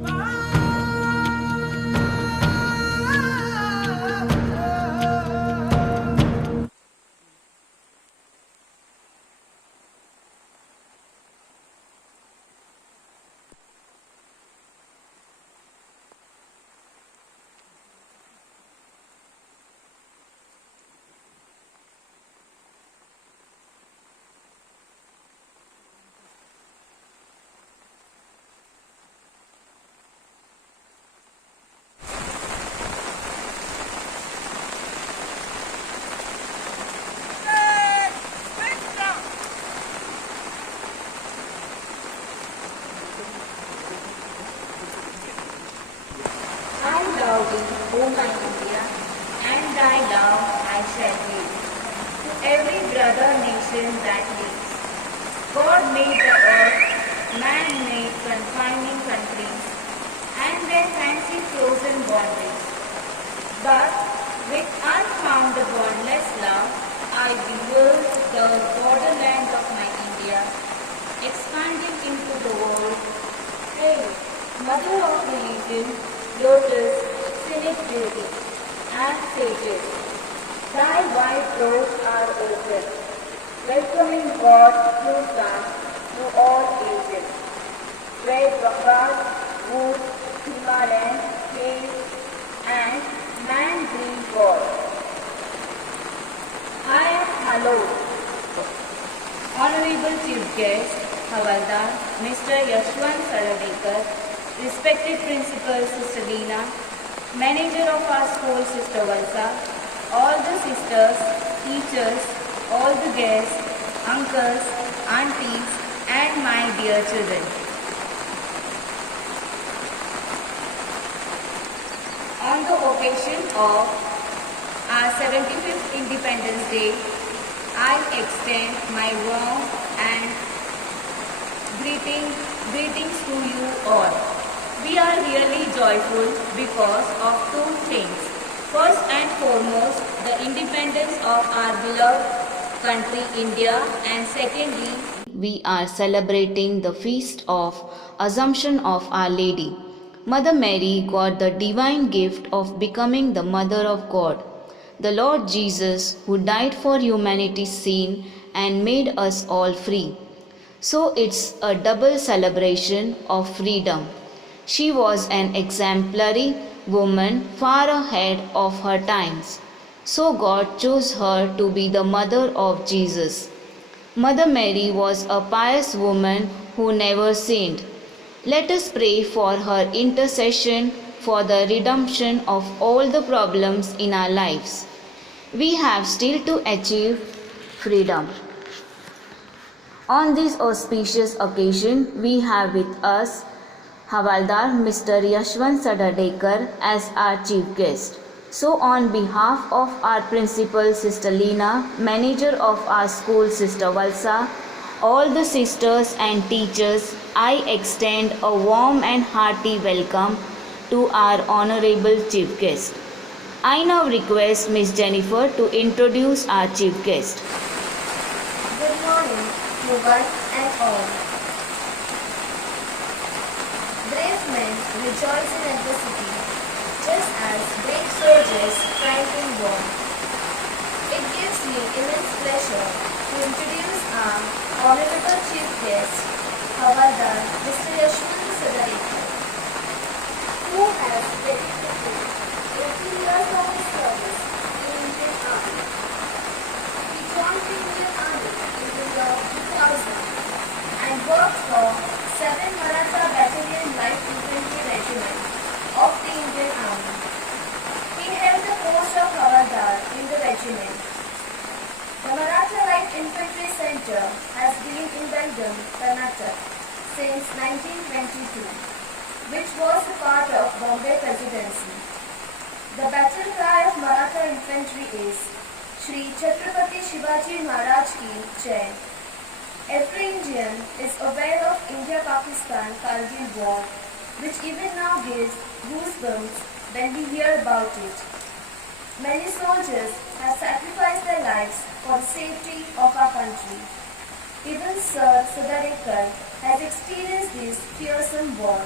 I love thee, O my India, and thy love I shall give to every brother nation that lives. God made the earth, man made confining countries, and their fancy frozen boundaries. But with unfound boundless love, I behold the borderland of my India, expanding into the world. Hail, Mother of Religion, Lotus, Cynic Beauty, and Sages, thy wide doors are open, welcoming God through Son to all ages. Where Gangas, woods, Himalayan, hills, and man dream God. I am hallowed. Honorable Chief Guest, Havaldar, Mr. Yashwant Saradekar, respected Principal Sister Leena, Manager of our school Sister Valsa, all the sisters, teachers, all the guests, uncles, aunties, and my dear children. On the occasion of our 75th Independence Day, I extend my warm and greetings to you all. We are really joyful because of two things. First and foremost, the independence of our beloved country India, and secondly, we are celebrating the feast of Assumption of Our Lady. Mother Mary got the divine gift of becoming the Mother of God, the Lord Jesus who died for humanity's sin and made us all free. So it's a double celebration of freedom. She was an exemplary woman far ahead of her times. So God chose her to be the mother of Jesus. Mother Mary was a pious woman who never sinned. Let us pray for her intercession for the redemption of all the problems in our lives. We have still to achieve freedom. On this auspicious occasion, we have with us Havaldar Mr. Yashwant Sadadekar as our chief guest. So on behalf of our principal Sister Leena, manager of our school Sister Valsa, all the sisters and teachers, I extend a warm and hearty welcome to our honorable chief guest. I now request Miss Jennifer to introduce our chief guest. Good morning to one and all. Brave men rejoice in adversity, just as brave soldiers triumph in war. It gives me immense pleasure to introduce our honorable chief guest, Havaldar Mr. Yashwant Sadadekar, who has dedicated 18 years of his service in Indian Army. He joined the Indian Army in the year 2000 and worked for 7 Maratha Battalion Light Infantry Regiment of the Indian Army. He held the post of Havaldar in the regiment. The Maratha Light Infantry Center has been in Belgaum, Karnataka since 1922, which was a part of Bombay Presidency. The battle cry of Maratha Infantry is Shri Chhatrapati Shivaji Maharaj Ki Jai. Every Indian is aware of India-Pakistan Kargil War, which even now gives goosebumps when we hear about it. Many soldiers have sacrificed their lives for the safety of our country. Even Sir Sadadekar has experienced this fearsome war.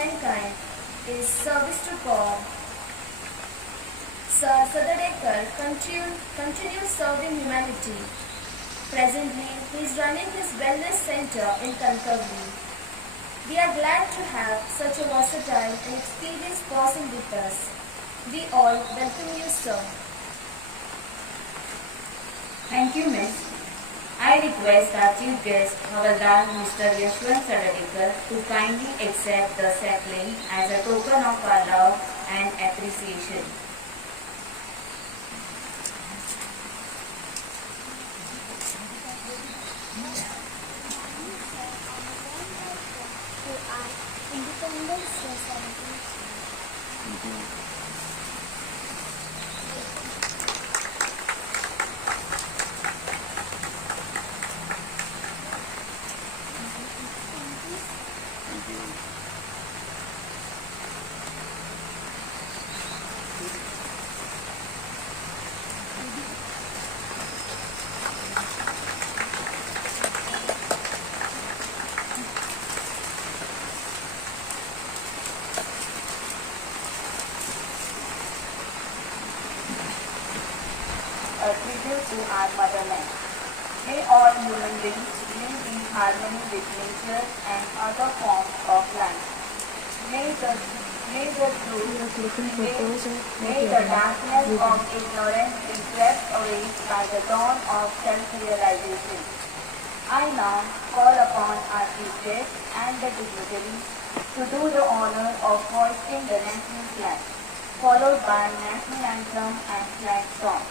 mankind is service to poor. Sir Sadadekar continues serving humanity. Presently, he is running his wellness center in Kankavli. We are glad to have such a versatile and experienced person with us. We all welcome you, sir. Thank you, Miss. I request our Chief Guest, Havaldar Mr. Yashwant Sadadekar, to kindly accept the sapling as a token of our love and appreciation. Independence Society. A tribute to our motherland. May all human beings live in harmony with nature and other forms of life. May the darkness of ignorance be swept away by the dawn of self-realization. I now call upon our Chief Guest and the dignitaries to do the honor of hoisting the national flag, followed by national anthem and flag song.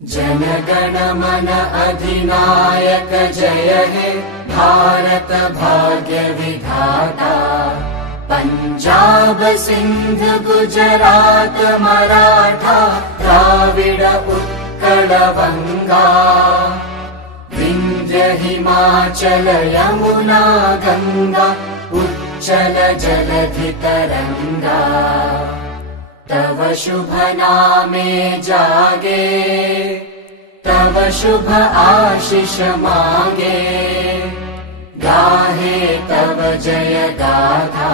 जनगण मन अधिनायक जय हे भारत भाग्य विधाता। पंजाब सिंध गुजरात मराठा द्राविड उत्कल बंगा, विंध्य हिमाचल यमुना गंगा उच्चल जलधि तरंगा। तव शुभ नामे जागे, तव शुभ आशीष मांगे, गाहे तव जय गाथा।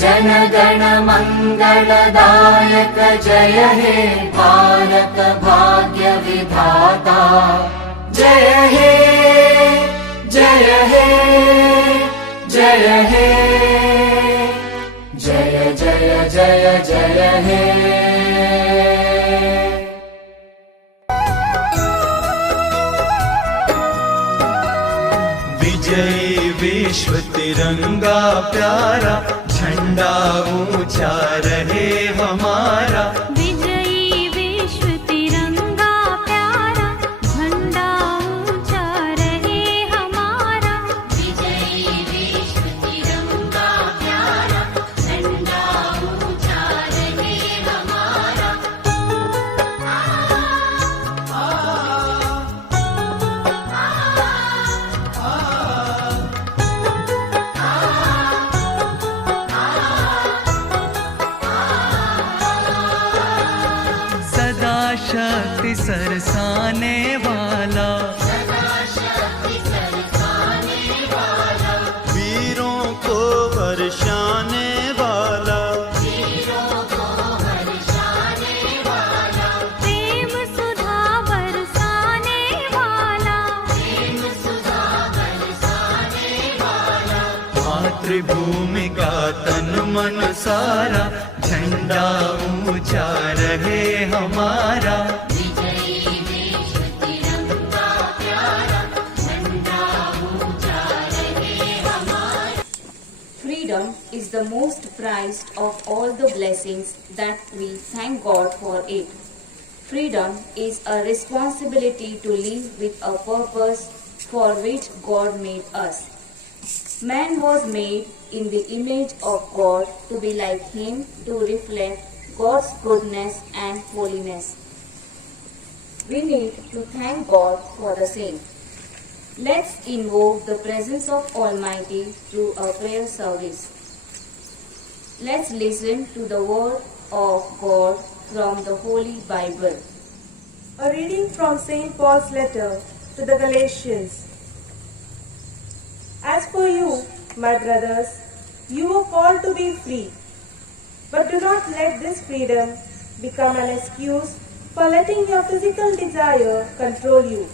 जन गण मंगलदायक जय हे भारत भाग्य विधाता। जय हे जय हे जय हे जय जय जय जय हे। विजयी विश्व तिरंगा प्यारा, झंडा ऊंचा रहे हमारा। विजयी विश्व तिरंगा प्यारा, झंडा ऊंचा रहे हमारा। विजयी विश्व तिरंगा प्यारा, झंडा ऊंचा रहे हमारा। सदा शक्ति सरसाने वाला, वीरों को बरसाने वाला। प्रेम सुधा बरसाने वाला, मातृभूमि का तन मन सारा, झंडा ऊंचा रहे हमारा। Freedom is the most prized of all the blessings that we thank God for it. Freedom is a responsibility to live with a purpose for which God made us. Man was made in the image of God to be like Him, to reflect God's goodness and holiness. We need to thank God for the same. Let's invoke the presence of Almighty through a prayer service. Let's listen to the word of God from the Holy Bible. A reading from St. Paul's letter to the Galatians. As for you, my brothers, you were called to be free, but do not let this freedom become an excuse for letting your physical desire control you.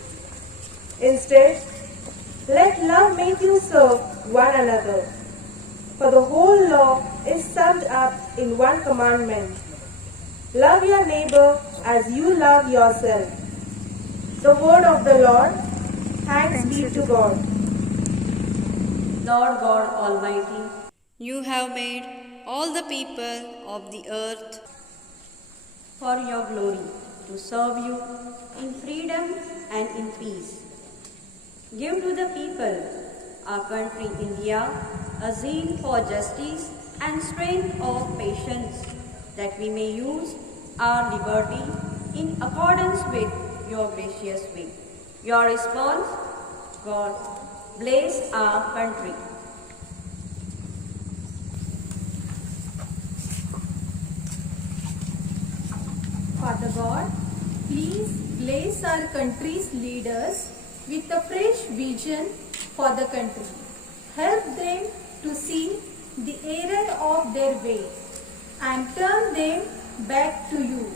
Instead, let love make you serve one another. For the whole law is summed up in one commandment: love your neighbor as you love yourself. The word of the Lord. Thanks be to God. Lord God Almighty, You have made all the people of the earth for your glory, to serve you in freedom and in peace. Give to the people, our country India, a zeal for justice and strength of patience, that we may use our liberty in accordance with your gracious will. Your response: God bless our country. Father God, please bless our country's leaders with a fresh vision for the country. Help them to see the error of their ways and turn them back to you.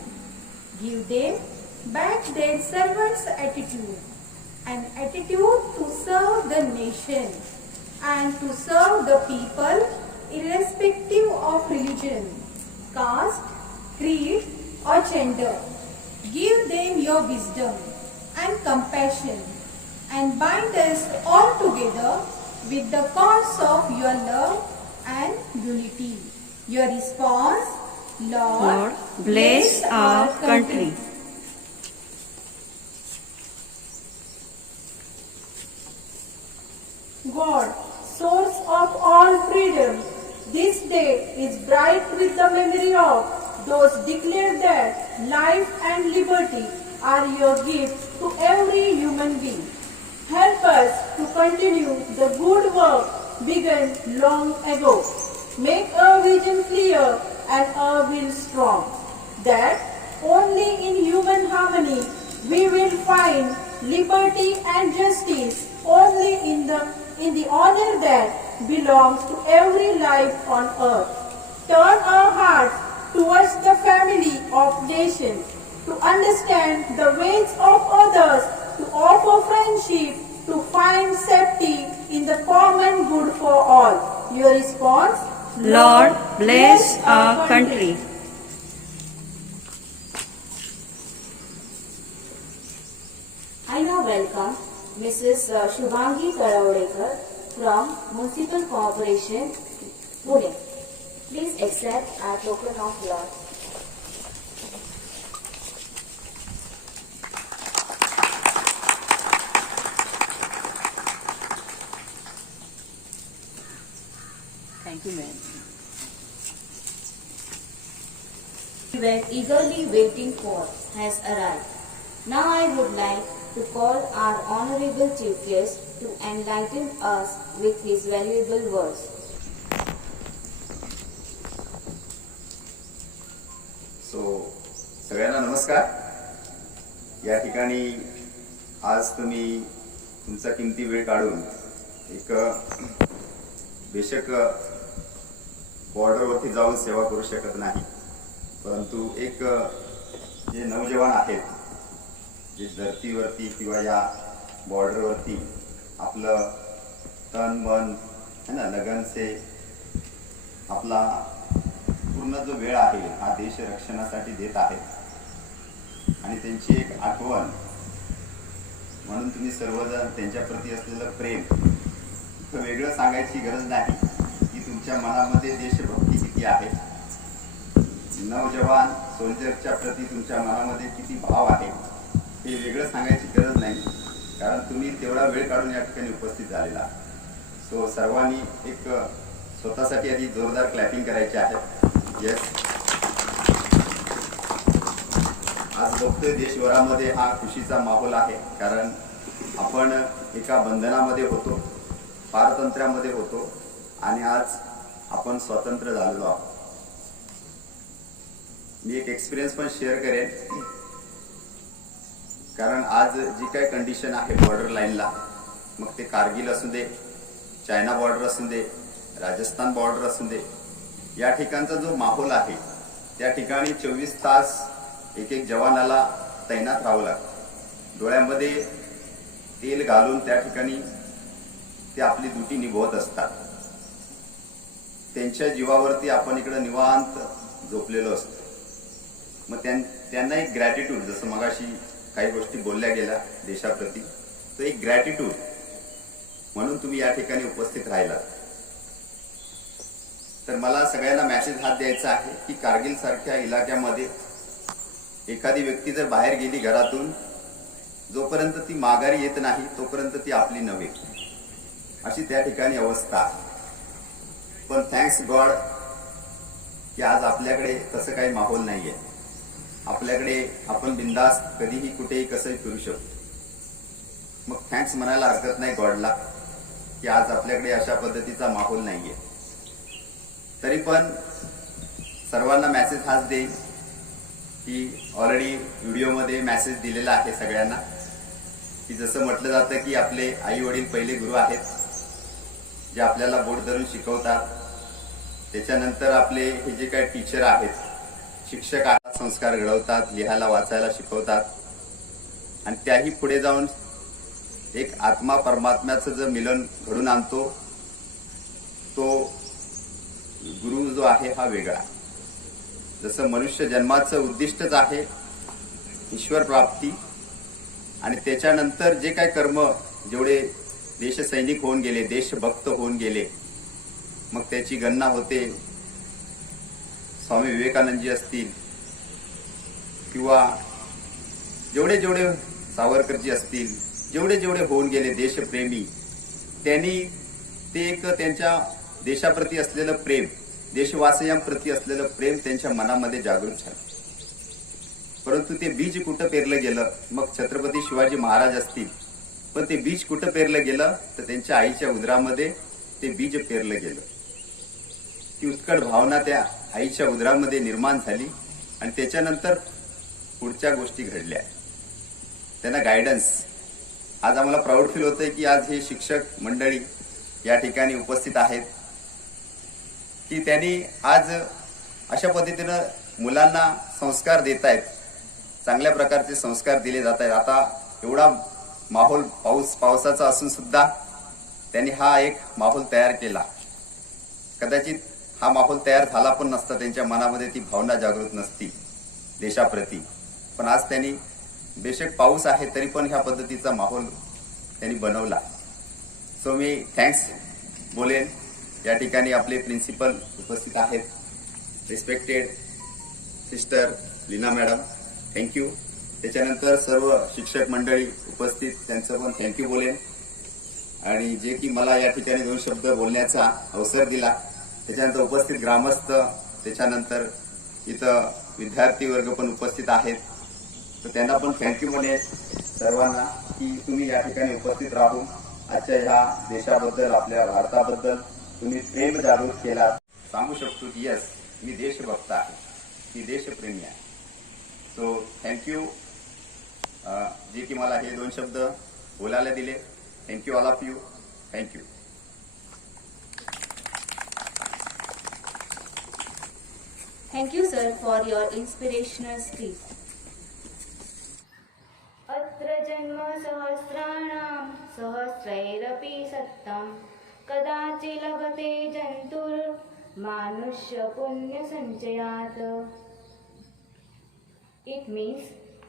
Give them back their servant's attitude, an attitude to serve the nation and to serve the people irrespective of religion, caste, creed or gender. Give them your wisdom and compassion and bind us all together with the cause of your love and unity. Your response: Lord, bless our country. God, source of all freedom, this day is bright with the memory of those declared that life and liberty are your gifts to every human being. Help us to continue the good work begun long ago. Make our vision clear and our will strong, that only in human harmony we will find liberty and justice, only in the honor that belongs to every life on earth. Turn our hearts towards the family of nations, to understand the ways of others, to offer friendship, to find safety in the common good for all. Your response? Lord, bless our country. I now welcome Mrs. Shubhangi Taravdekar from Municipal Corporation, Pune. Please accept our token of love. Thank you, ma'am. We were eagerly waiting for has arrived. Now I would like to call our Honorable Chief Guest to enlighten us with his valuable words. सगळ्यांना नमस्कार. या ठिकाणी आज तुम्ही तुमचा किमती वेळ काढून एक बेशक बॉर्डरवरती जाऊन सेवा करू शकत नाही, परंतु एक जे नौजवान आहेत जे धरतीवरती किंवा या बॉर्डरवरती आपलं तन मन है ना लगन से आपला पूर्ण जो वेळ आहे हा देश रक्षणासाठी देत आहेत आणि त्यांची एक आठवण म्हणून तुम्ही सर्वजण त्यांच्याप्रती असलेलं प्रेम इथं वेगळं सांगायची गरज नाही की तुमच्या मनामध्ये देशभक्ती किती आहे. नवजवान सोल्जरच्या प्रती तुमच्या मनामध्ये किती भाव आहे हे वेगळं सांगायची गरज नाही, कारण तुम्ही तेवढा वेळ काढून या ठिकाणी उपस्थित झालेला. सो सर्वांनी एक स्वतःसाठी आधी जोरदार क्लॅपिंग करायचे आहे. येस, आज बघतोय देशभरामध्ये हा खुशीचा माहोल आहे, कारण आपण एका बंधनामध्ये होतो, पारतंत्र्यामध्ये होतो आणि आज आपण स्वतंत्र झालेलो आहोत. मी एक एक्सपिरियन्स पण शेअर करेन, कारण आज जी काही कंडिशन आहे बॉर्डर लाईनला, मग ते कारगिल असू दे, चायना बॉर्डर असू दे, राजस्थान बॉर्डर असू दे, या ठिकाणचा जो माहोल आहे त्या ठिकाणी 24 तास एक एक जवानाला तैनात राहावं लागतं. डोळ्यामध्ये तेल घालून त्या ठिकाणी ते आपली ड्युटी निभवत असतात. त्यांच्या जीवावरती आपण इकडे निवांत झोपलेलो असतो. मग त्यांना एक ग्रॅटिट्यूड, जसं मगाशी काही गोष्टी बोलल्या गेल्या देशाप्रती, तो एक ग्रॅटिट्यूड म्हणून तुम्ही या ठिकाणी उपस्थित राहिला. तर मला सगळ्यांना मेसेज हात द्यायचा आहे की कारगिल सारख्या इलाक्यामध्ये एखादी व्यक्ती जर बाहेर गेली घरातून, जोपर्यंत ती माघारी येत नाही तोपर्यंत ती आपली नव्हे, अशी त्या ठिकाणी अवस्था आहे. पण थँक्स गॉड की आज आपल्याकडे तसं काही माहोल नाहीये. आपल्याकडे आपण बिंदास कधीही कुठेही कसंही फिरू शकतो. मग थँक्स म्हणायला हरकत नाही गॉडला की आज आपल्याकडे अशा पद्धतीचा माहोल नाहीये. तरी पण सर्वांना मेसेज हाच देईल की ऑलरेडी व्हिडिओमध्ये मेसेज दिलेला आहे सगळ्यांना, की जसं म्हटलं जातं की आपले आई वडील पहिले गुरु आहेत, जे आपल्याला बोट धरून शिकवतात. त्याच्यानंतर आपले हे जे काही टीचर आहेत, शिक्षक आहेत, संस्कार घडवतात, लिहायला वाचायला शिकवतात. आणि त्याही पुढे जाऊन एक आत्मा परमात्म्याचं जे मिलन घडून आणतो, तो गुरु जो आहे हा वेगळा. जसं मनुष्य जन्माचं उद्दिष्टच आहे ईश्वर प्राप्ती, आणि त्याच्यानंतर जे काय कर्म, जेवढे देशसैनिक होऊन गेले, देशभक्त होऊन गेले, मग त्याची गणना होते. स्वामी विवेकानंदजी असतील किंवा जेवढे जेवढे सावरकरजी असतील, जेवढे जेवढे होऊन गेले देशप्रेमी, त्यांनी ते एक त्यांच्या देशाप्रती असलेलं प्रेम, देशवासियांप्रती असलेलं प्रेम त्यांच्या मनामध्ये जागृत झालं. परंतु ते बीज कुठं पेरलं गेलं, मग छत्रपती शिवाजी महाराज असतील, पण ते बीज कुठं पेरलं गेलं तर त्यांच्या आईच्या उदरामध्ये ते बीज पेरलं गेलं. ती उत्कट भावना त्या आईच्या उदरामध्ये निर्माण झाली आणि त्याच्यानंतर पुढच्या गोष्टी घडल्या. त्यांना गायडन्स. आज आम्हाला प्राऊड फील होतंय की आज हे शिक्षक मंडळी या ठिकाणी उपस्थित आहेत, की त्यांनी आज अशा पद्धतीनं मुलांना संस्कार देत आहेत, चांगल्या प्रकारचे संस्कार दिले जात आहेत. आता एवढा माहोल पावसाचा असून सुद्धा त्यांनी हा एक माहोल तयार केला. कदाचित हा माहोल तयार झाला पण नसता, त्यांच्या मनामध्ये ती भावना जागृत नसती देशाप्रती. पण आज त्यांनी बेशक पाऊस आहे तरी पण ह्या पद्धतीचा माहोल त्यांनी बनवला. सो मी थँक्स बोलेन. या ठिकाणी आपले प्रिन्सिपल उपस्थित आहेत, respected sister Leena madam, thank you. त्याच्यानंतर सर्व शिक्षक मंडळी उपस्थित, त्यांचं पण थँक्यू बोलेन. आणि जे की मला या ठिकाणी 2 शब्द बोलण्याचा अवसर दिला, त्याच्यानंतर उपस्थित ग्रामस्थ, त्याच्यानंतर इथं विद्यार्थी वर्ग पण उपस्थित आहेत, तर त्यांना पण थँक्यू म्हणेन सर्वांना की तुम्ही या ठिकाणी उपस्थित राहून आजच्या ह्या देशाबद्दल, आपल्या भारताबद्दल तुम्ही प्रेम जागृत केला. सांगू शकतो की यस, मी देशभक्त आहे, मी देशप्रेमी आहे. सो थँक्यू जे की मला हे 2 शब्द बोलायला दिले. Thank you all of you. Thank you. Thank you, sir, for your inspirational speech. अत्र जन्म सहस्राणां सहस्रैरपि सत्तं कदाचि लभते जन्तुर्मानुष्य पुण्य संचयात्. It means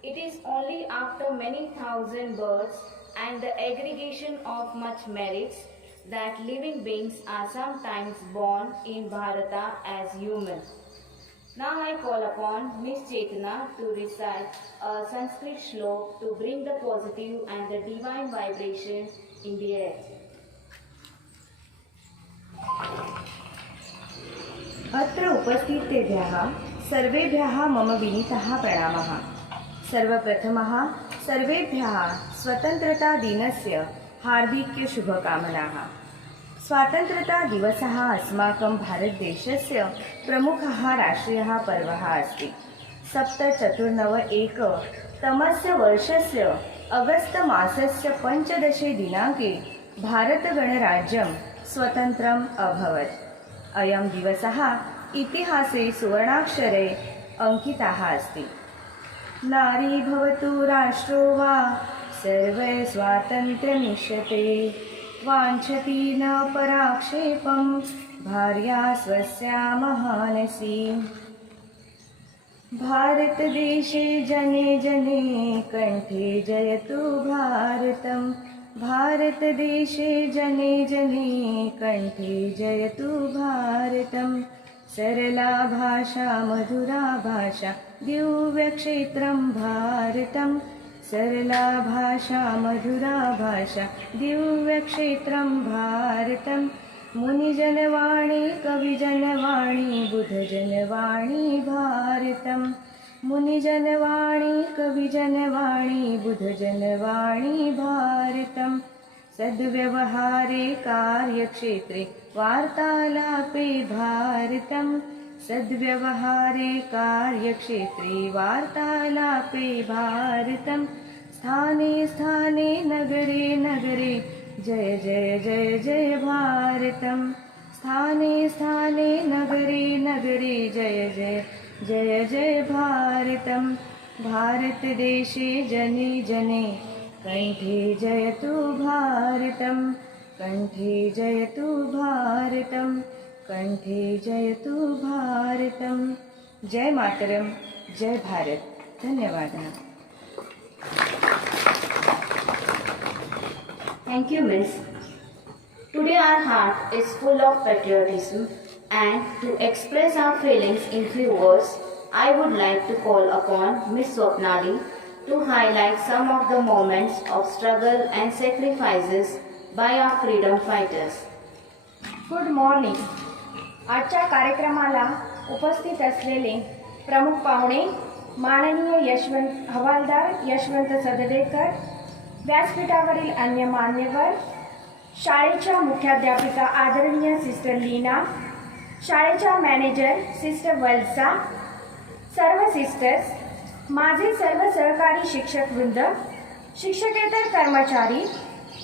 it is only after many thousand births and the aggregation of much merits that living beings are sometimes born in Bharata as human. Now I call upon Miss Chetna to recite a Sanskrit shlok to bring the positive and the divine vibration in the air. अत्र उपस्थितेभ्यः सर्वेभ्यः मम विनीतः प्रणामः। सर्वप्रथमः सर्वेभ्यः स्वतन्त्रतादिनस्य हार्दिकशुभकामनाः। स्वातन्त्र्यतादिवसः अस्माकं भारतदेशस्य प्रमुखः राष्ट्रियः पर्वः अस्ति। 749 वर्षस्य अगस्त मासस्य 15 दिनाङ्के भारतगणराज्यं स्वतन्त्रम् अभवत्। अयं दिवसः इतिहासे सुवर्णाक्षरे अंकितः अस्ति। नारी भवतु राष्ट्रो वा सर्वे स्वातन्त्र्यमिष्यते वाञ्छति न पराक्षेपं भार्या स्वस्या महानसी। भारतदेशे जने जने कण्ठे जयतु भारतं भारतदेशे जने जने कण्ठे जयतु भारतं सरला भाषा मधुरा भाषा दिव्यक्षेत्रं भारतं सरला भाषा मधुरा भाषा दिव्यक्षेत्रं भारतं मुनिजनवाणी कविजनवाणी बुधजनवाणी भारतं मुनिजनवाणी कविजनवाणी बुधजनवाणी भारतं सद्व्यवहारे कार्यक्षेत्रे वार्तालापे भारतं सद्व्यवहारे कार्यक्षेत्रे वार्तालापे भारतं स्थाने स्थाने नगरे नगरे जय जय जय जय भारतं स्थाने स्थाने नगरे नगरे जय जय जय जय भारतं भारतदेशे जने जने कण्ठे जयतु भारतं कण्ठे जयतु भारतं कण्ठे जयतु भारतं। जय मातरम, जय भारत। धन्यवादः। Thank you, Miss. Today our heart is full of patriotism, and to express our feelings in few words, I would like to call upon Miss Swapnali to highlight some of the moments of struggle and sacrifices by our freedom fighters. Good morning. आजच्या कार्यक्रमाला उपस्थित असलेले प्रमुख पाहुणे माननीय हवालदार यशवंत सददेकर, व्यासपीठावरील अन्य मान्यवर, शाळेच्या मुख्याध्यापिका आदरणीय सिस्टर लीना, शाळेच्या मॅनेजर सिस्टर वल्सा, सर्व सिस्टर्स, माझे सर्व सहकारी शिक्षकवृंद, शिक्षकेतर कर्मचारी,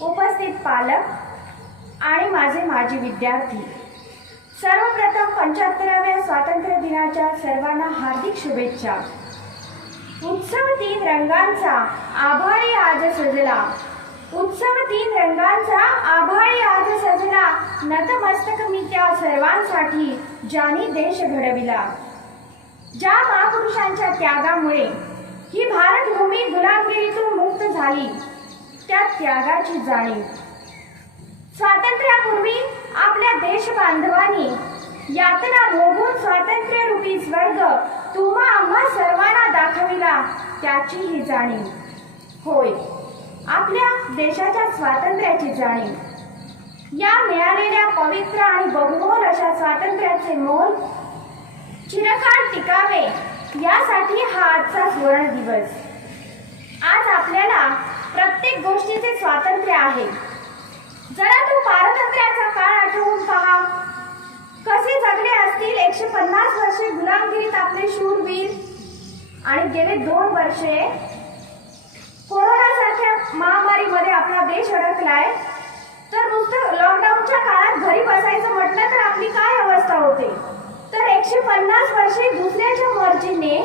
उपस्थित पालक आणि माझे माजी विद्यार्थी, सर्वप्रथम 75व्या स्वातंत्र्य दिनाच्या सर्वांना हार्दिक शुभेच्छा। उत्सव 3 रंगांचा आभाळी आज सजला, उत्सव 3 रंगांचा आभाळी आज सजला, नतमस्तक मी त्या सर्वांसाठी ज्यांनी देश घडविला। ज्या महापुरुषांच्या त्यागामुळे ही भारतभूमी गुलामगिरीतून मुक्त झाली, त्या त्यागाची जाणीव स्वातंत्र्यापूर्वी आपल्या देश बांधवांनी यातना भोगून स्वातंत्र्यरूपी स्वर्ग तुम्हा आम्हा सर्वांना दाखविला, त्याची ही जाणीव होय आपल्या देशाच्या स्वातंत्र्याची जाणीव। या मिळालेल्या पवित्र आणि बहुमोल अशा स्वातंत्र्याचे मोल चिरकाळ टिकावे यासाठी हा आजचा सुवर्ण दिवस। आज आपल्याला प्रत्येक गोष्टीचे स्वातंत्र्य आहे। जरा तो पारतंत्र्याचा काळ आठवून पहा, कसे जगले असतील 150 वर्षे गुलामगिरीत आपले शूरवीर, आणि गेले 2 वर्षे कोरोना सारख्या महामारीमध्ये आपला देश अडकलाय, तर नुसतं लॉकडाऊनच्या काळात घरी बसायचं म्हटलं तर आपली काय अवस्था होते। तर 150 वर्षे दुसऱ्याच्या मर्जीने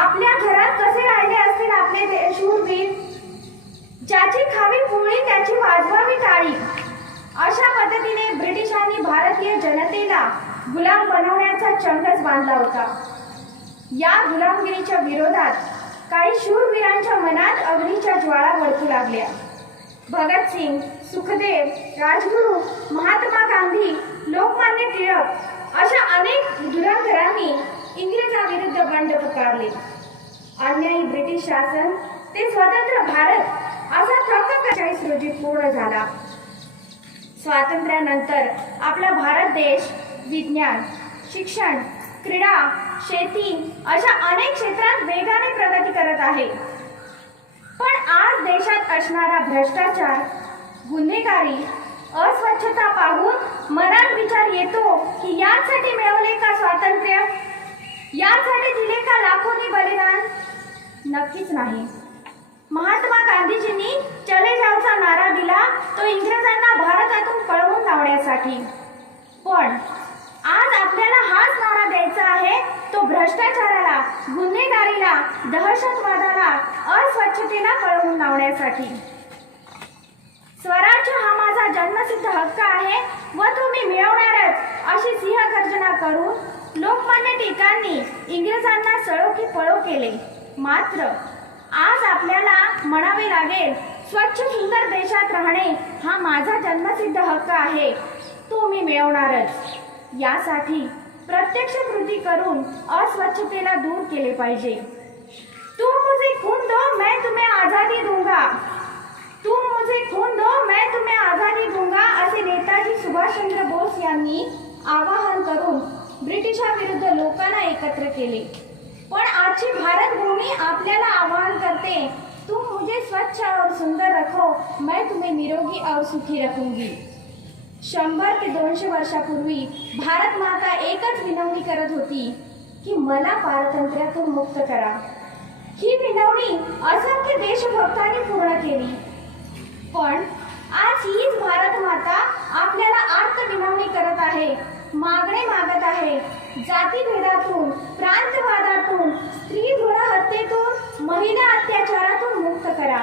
आपल्या घरात कसे राहिले असतील आपले शूरवीर, ज्याची खावी पोळी त्याची वाजवावी टाळी, अशा पद्धतीने ब्रिटिशांनी भारतीय जनतेला गुलाम बनवण्याचा चंगच बांधला होता। या गुलामगिरीच्या विरोधात काही शूरवीरांच्या मनात अग्नीच्या ज्वाळा भडकू लागल्या। भगतसिंग, सुखदेव, राजगुरू, महात्मा गांधी, लोकमान्य टिळक अशा अनेक धुरंधरांनी इंग्रजाविरुद्ध बंड पुकारले. अन्यायी ब्रिटिश शासन ते स्वतंत्र भारत असा 1943 रोजी पूर्ण झाला. स्वातंत्र्यानंतर आपला भारत देश विज्ञान, शिक्षण, क्रीडा, शेती अशा अनेक क्षेत्रात वेगाने प्रगती करत आहे. पण आज देशात असणारा भ्रष्टाचार, गुन्हेगारी, अस्वच्छता पाहून मनात विचार येतो की यासाठी मिळवले का स्वातंत्र्य? यासाठी दिले का लाखोनी बलिदान? नक्कीच नाही. महात्मा गांधीजींनी चले जावचा नारा दिला तो इंग्रजांना भारतातून पळवून लावण्यासाठी. पण आज आपल्याला हाच नारा द्यायचा आहे तो भ्रष्टाचाराला, गुन्हेगारीला, दहशतवादाला, अस्वच्छतेला पळवून लावण्यासाठी. स्वराज्य हा माझा जन्मसिद्ध हक्क आहे व तो मी मिळवणारच अशी सिंहगर्जना करून लोकमान्य टिळकांनी इंग्रजांना सळो की पळो केले. मात्र आज आपल्याला म्हणावे लागेल स्वच्छ सुंदर देशात राहणे हा माझा जन्मसिद्ध हक्क आहे, तो मी मिळवणारच. यासाठी प्रत्यक्ष कृती करून अस्वच्छतेला दूर केले पाहिजे. तुम मुझे खून दो मैं तुम्हें आजादी दूंगा, तुम मुझे खून दो मैं तुम्हें आजादी दूंगा असे नेताजी सुभाषचंद्र बोस यांनी आवाहन करून ब्रिटिशांविरुद्ध लोकांना एकत्र केले. पण आजची भारत भूमी आपल्याला आवाहन करते, तुम मुझे स्वच्छ और सुंदर रखो मैं तुम्हें निरोगी और सुखी रखूंगी. 100 ते 200 वर्षापूर्वी भारत माता एकच विनवणी करत होती की मला पारतंत्र्यातून मुक्त करा. ही विनवणी असंख्य देशभक्तांनी पूर्ण केली. पण आज हीच भारत माता आपल्याला आर्त विनवणी करत आहे, मागणे मागत आहे. जातीभेदातून, प्रांतवादातून, स्त्री भ्रूण हत्येतून, महिला अत्याचारातून मुक्त करा.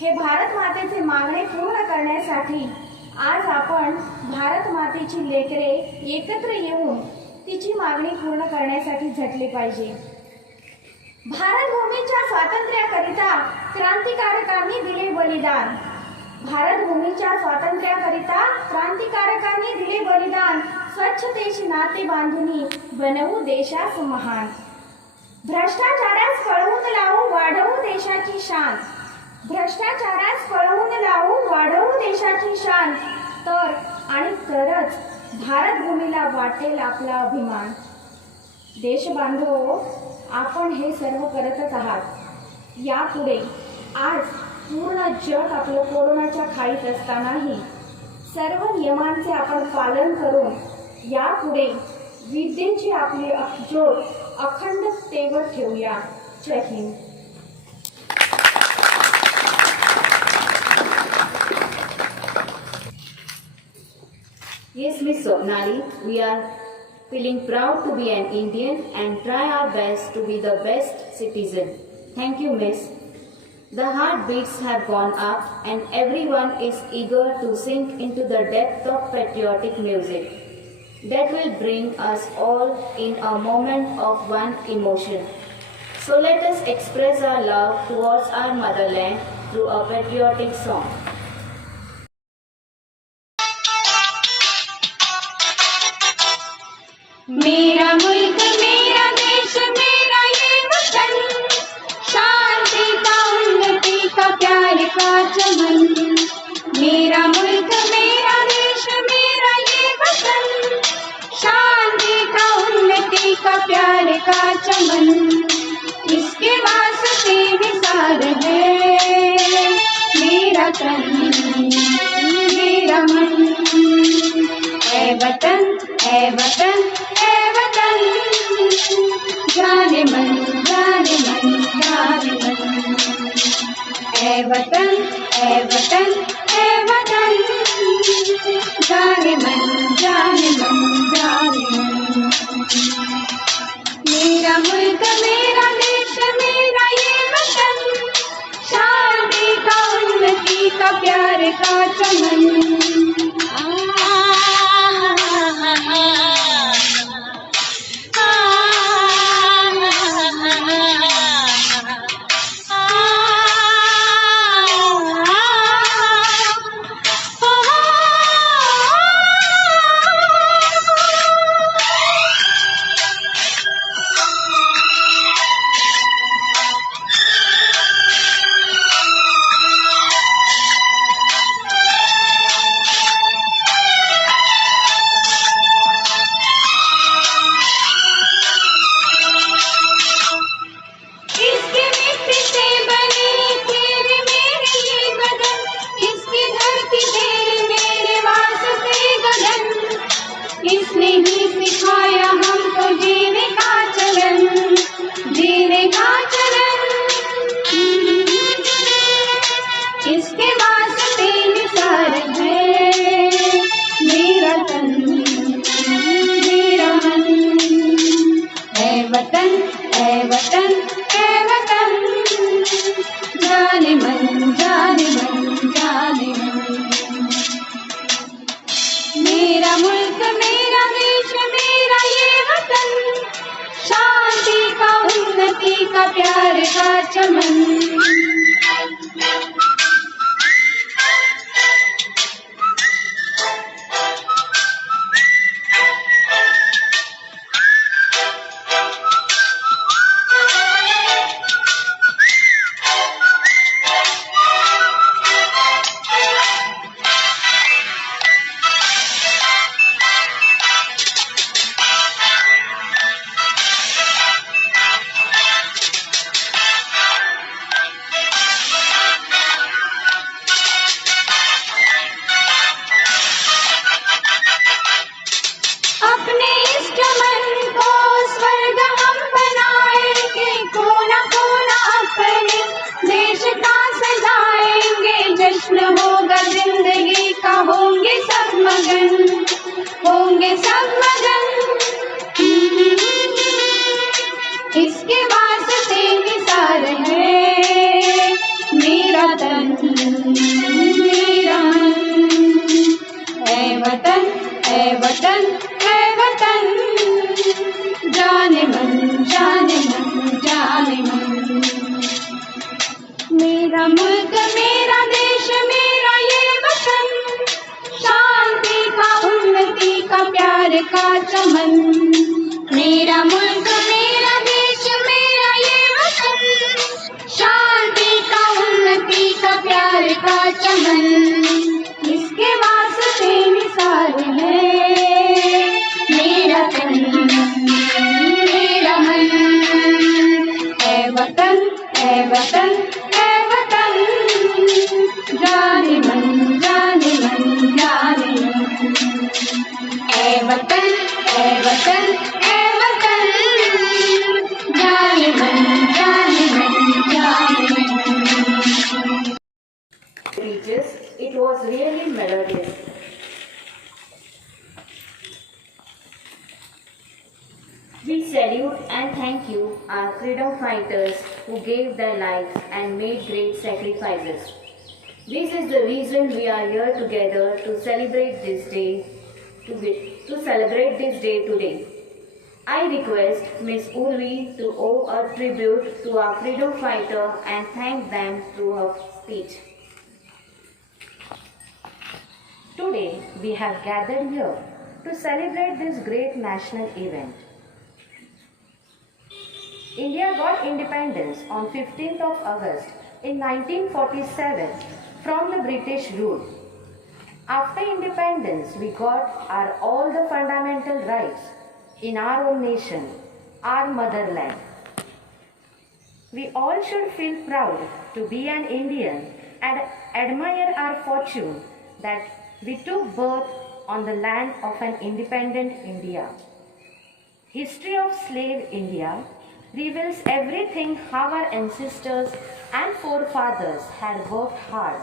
हे भारत मातेचे मागणे पूर्ण करण्यासाठी आज आपण भारत मातेची लेकरे एकत्र येऊन तिची मागणी पूर्ण करण्यासाठी झटले पाहिजे. भारत भूमीच्या स्वातंत्र्याकरिता क्रांतिकारकांनी दिले बलिदान, भारत भूमीच्या स्वातंत्र्याकरिता क्रांतिकारकांनी दिले बलिदान. स्वच्छतेशी नाते बांधूनी बनवू देशास महान. भ्रष्टाचारास पळवून लावू वाढवू देशाची शान, भ्रष्टाचारास पळवून लावू वाढवू देशाची शान. तर आणि तरच भारत भूमीला वाटेल आपला अभिमान. देशबांधव, आपण हे सर्व करतच आहात. यापुढे आज पूर्ण जग आपलं कोरोनाच्या खाईत असतानाही सर्व नियमांचे आपण पालन करून यापुढे विद्येची आपली ज्योत अखंड तेवत ठेवूया. जय Hind. Yes, Miss Sonali, we are feeling proud to be an Indian and try our best to be the best citizen. Thank you, Miss. The heartbeats have gone up and everyone is eager to sink into the depth of patriotic music that will bring us all in a moment of one emotion. So let us express our love towards our motherland through a patriotic song. मेरा मुल्क मेरा देश मेरा ये वतन, शांति का उन्नति का प्यार का चमन. मेरा मुल्क मेरा देश मेरा ये वतन, शांति का उन्नति का प्यार का चमन. इसके वास्ते निसार है मेरा तन मेरा मन. ऐ वतन ऐ वतन ऐ वतन, जाने मन जाने मन जाने मन. ऐ वतन ऐ वतन ऐ वतन, जाने मन जाने मन. मेरा मुल्क मेरा देश मेरा ये वतन, शांति का उन्नति का प्यार का चमन. की तेरी मेरे वास्ते गगन, किसने ही सिखाया हमको जीने का चलन, जीने का चलन। इसके वास्ते निसार है मेरा तन मेरा मन। ऐ वतन ऐ वतन ऐ वतन, जाने मन जाने मन जाने मन। मेरा मुल्क मेरा देश मेरा ये वतन, शांति का उन्नति का प्यार का चमन। अपने इस चमन को स्वर्ग हम बनाएंगे, कोना कोना अपने देश का सजाएंगे। जश्न होगा जिंदगी का, होंगे सब मगन, होंगे सब मगन। इसके वास्ते निसार है मेरा तन मेरा मन। ऐ वतन ऐ वतन ऐ वतन, जाने मन जाने मन जाने मन। मेरा मुल्क मेरा देश मेरा ये वतन, शांति का उन्नति का प्यार का चमन। मेरा मुल्क मेरा देश मेरा ये वतन, शांति का उन्नति का प्यार का चमन। इसके वास्ते निसार है मेरा तन मेरा मन। ऐ वतन ऐ वतन ऐ वतन, जाने मन जाने मन जाने मन। ऐ वतन ऐ वतन ऐ वतन, जाने मन जाने मन जाने मन। Speeches, it was really melodious. We salute and thank you, our freedom fighters who gave their lives and made great sacrifices. This is the reason we are here together to celebrate this day. Today. I request Miss Urvi to owe a tribute to our freedom fighter and thank them through her speech. Today we have gathered here to celebrate this great national event. India got independence on 15th of August in 1947 from the British rule. After independence, we got all the fundamental rights in our own nation, our motherland. We all should feel proud to be an Indian and admire our fortune that we took birth on the land of an independent India. History of slave India reveals everything how our ancestors and forefathers had worked hard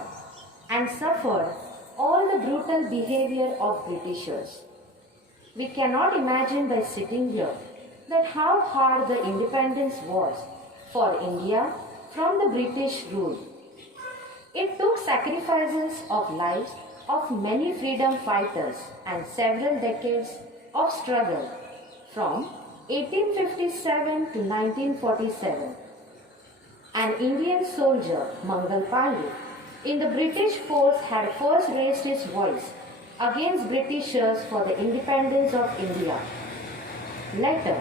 and suffered all the brutal behavior of Britishers. We cannot imagine by sitting here that how hard the independence was for India from the British rule. It took sacrifices of lives of many freedom fighters and several decades of struggle from 1857 to 1947. An Indian soldier, Mangal Pandey, in the British force had first raised his voice against Britishers for the independence of India. Later,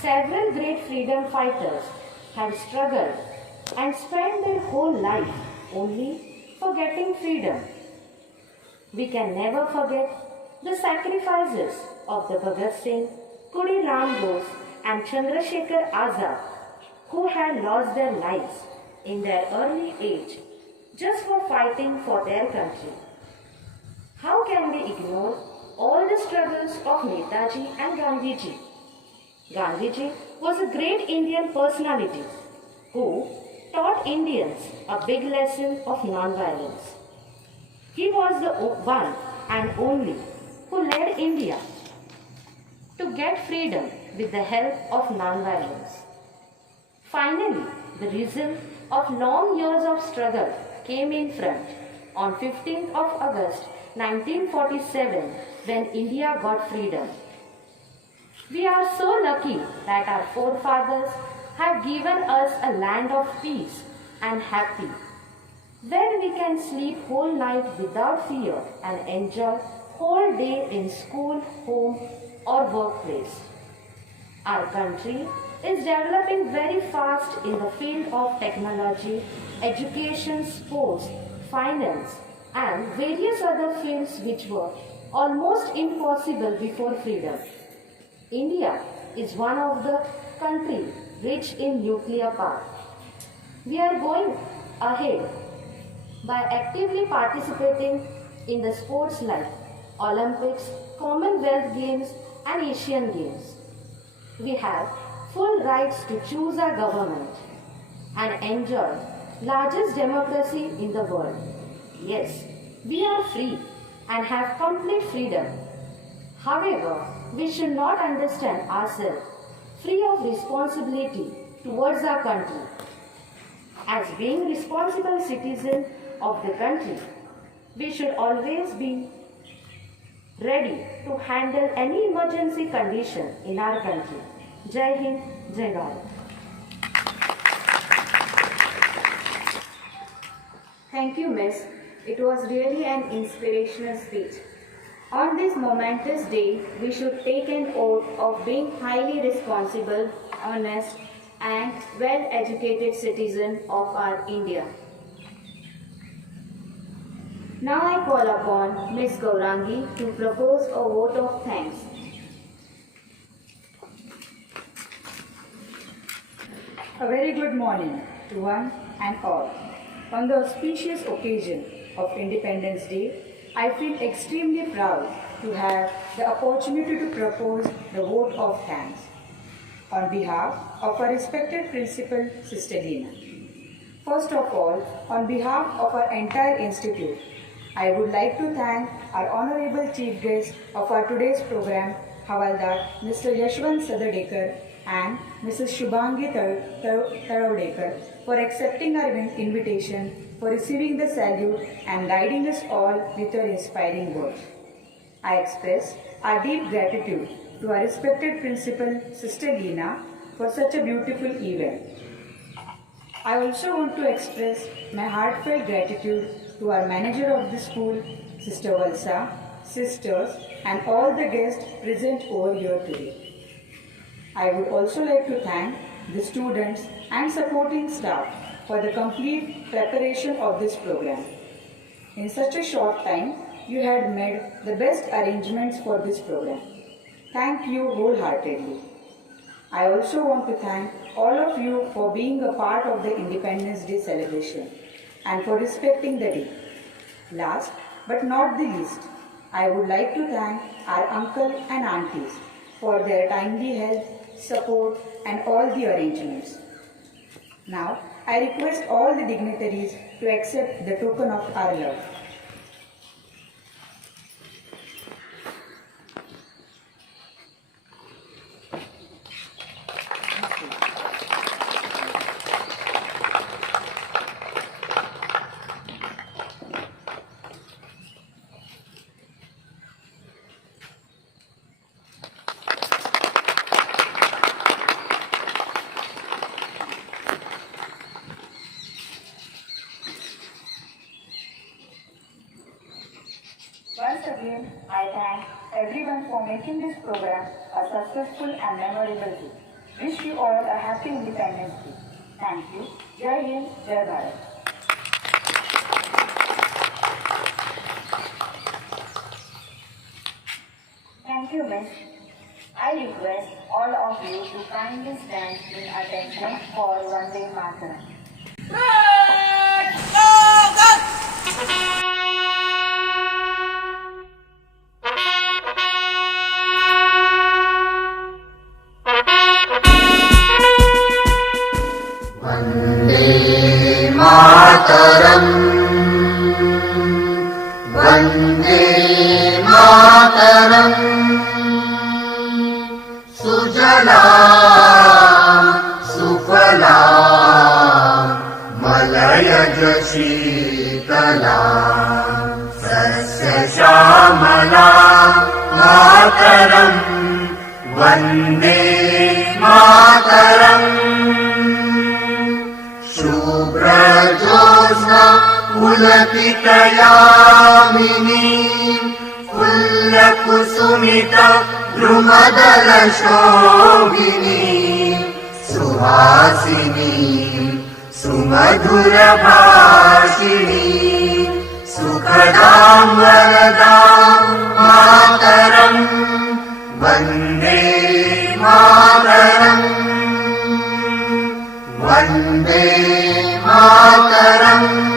several great freedom fighters had struggled and spent their whole life only for getting freedom. We can never forget the sacrifices of the Bhagat Singh, Khudiram Bose and Chandrasekhar Azad, who had lost their lives in their early age just for fighting for their country. How can we ignore all the struggles of Netaji and Gandhiji? Gandhiji was a great Indian personality who taught Indians a big lesson of non-violence. He was the one and only who led India to get freedom with the help of non-violence. Finally, the result of long years of struggle came in front on 15th of August 1947 when India got freedom. We are so lucky that our forefathers have given us a land of peace and happy, where we can sleep whole night without fear and enjoy whole day in school, home or workplace. Our country is developing very fast in the field of technology, education, sports, finance and various other fields which were almost impossible before freedom. India is one of the countries rich in nuclear power. We are going ahead by actively participating in the sports like Olympics, Commonwealth Games and Asian Games. We have full rights to choose our government and enjoy largest democracy in the world. Yes, we are free and have complete freedom. However, we should not understand ourselves free of responsibility towards our country. As being responsible citizens of the country, we should always be ready to handle any emergency condition in our country. Jai Hind, Jai Bharat. Thank you, Miss. It was really an inspirational speech. On this momentous day, we should take an oath of being highly responsible, honest, and well-educated citizen of our India. Now I call upon Ms. Gaurangi to propose a vote of thanks. A very good morning to one and all. On the auspicious occasion of Independence Day, I feel extremely proud to have the opportunity to propose the vote of thanks on behalf of our respected principal, Sister Leena. First of all, on behalf of our entire institute, I would like to thank our honorable chief guest of our today's program, Havaldar Mr. Yashwant Sadadekar and Mrs. Shubhangi Taravdekar for accepting our invitation, for receiving the salute and guiding us all with your inspiring words. I express our deep gratitude to our respected principal, Sister Leena, for such a beautiful event. I also want to express my heartfelt gratitude to our manager of the school, Sister Valsa, sisters, and all the guests present over here today. I would also like to thank the students and supporting staff for the complete preparation of this program. In such a short time, you had made the best arrangements for this program. Thank you wholeheartedly. I also want to thank all of you for being a part of the Independence Day celebration and for respecting the day. Last but not the least, I would like to thank our uncle and aunties for their timely help, support and all the arrangements. Now, I request all the dignitaries to accept the token of our love. Once again, I thank everyone for making this program a successful and memorable day. Wish you all a happy Independence Day. Thank you. Jai Hind, Jai Bharat. Thank you, Miss. I request all of you to kindly stand in attention for Vande Mataram. Mataram Vande Mataram सुजलाम् सुफलाम् मलयज शीतलाम् सस्यश्यामलाम् Mataram Vande Mataram शुभ्रजोत्स्ना पुलकितयामिनी फुल्लकुसुमित द्रुमदलशोभिनी Suhasini सुमधुरभाषिणी सुखदां वरदां Mataram Vande Mataram Vande Mataram